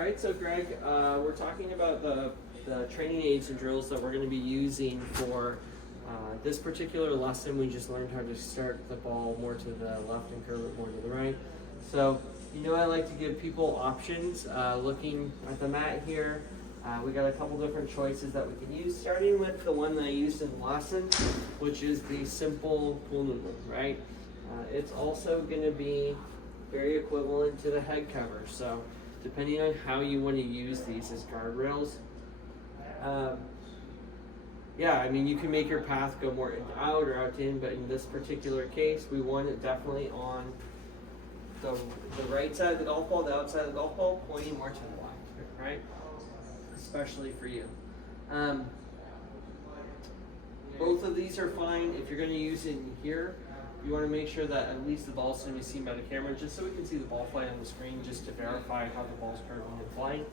All right, so Greg, we're talking about the training aids and drills that we're going to be using for this particular lesson. We just learned how to start the ball more to the left and curve it more to the right. So, you know, I like to give people options. Looking at the mat here, we got a couple different choices that we can use, starting with the one that I used in the lesson, which is the simple pool noodle, right? It's also going to be very equivalent to the head cover. So, depending on how you want to use these as guardrails, yeah, I mean, you can make your path go more out or out in, but in this particular case, we want it definitely on the right side of the golf ball, the outside of the golf ball, pointing more to the left, right? Especially for you. Both of these are fine. If you're going to use it in here, you want to make sure that at least the ball is going to be seen by the camera, just so we can see the ball flight on the screen, just to verify how the ball's curving and flying,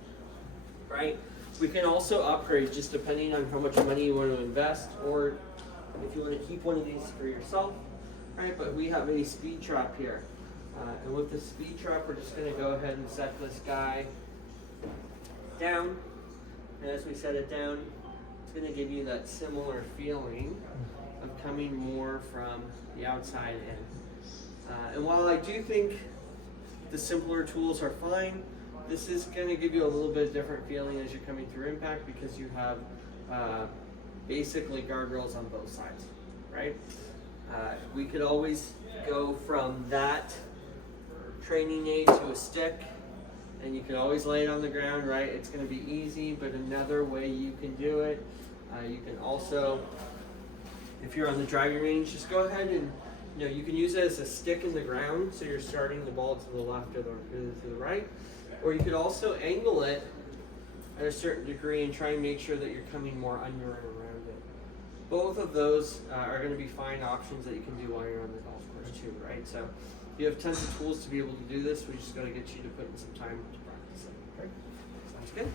right? We can also upgrade just depending on how much money you want to invest, or if you want to keep one of these for yourself, right? But we have a speed trap here. And with the speed trap, we're just going to go ahead and set this guy down. And as we set it down, it's going to give you that similar feeling of coming more from the outside in. And while I do think the simpler tools are fine, this is going to give you a little bit different feeling as you're coming through impact, because you have basically guardrails on both sides, right? We could always go from that training aid to a stick, and you can always lay it on the ground, right? It's going to be easy, but another way you can do it, you can also, if you're on the driving range, just go ahead and, you know, you can use it as a stick in the ground, so you're starting the ball to the left or to the right. Or you could also angle it at a certain degree and try and make sure that you're coming more under and around it. Both of those are going to be fine options that you can do while you're on the golf course too, right? So you have tons of tools to be able to do this. We just got to get you to put in some time to practice it. Okay? Sounds good.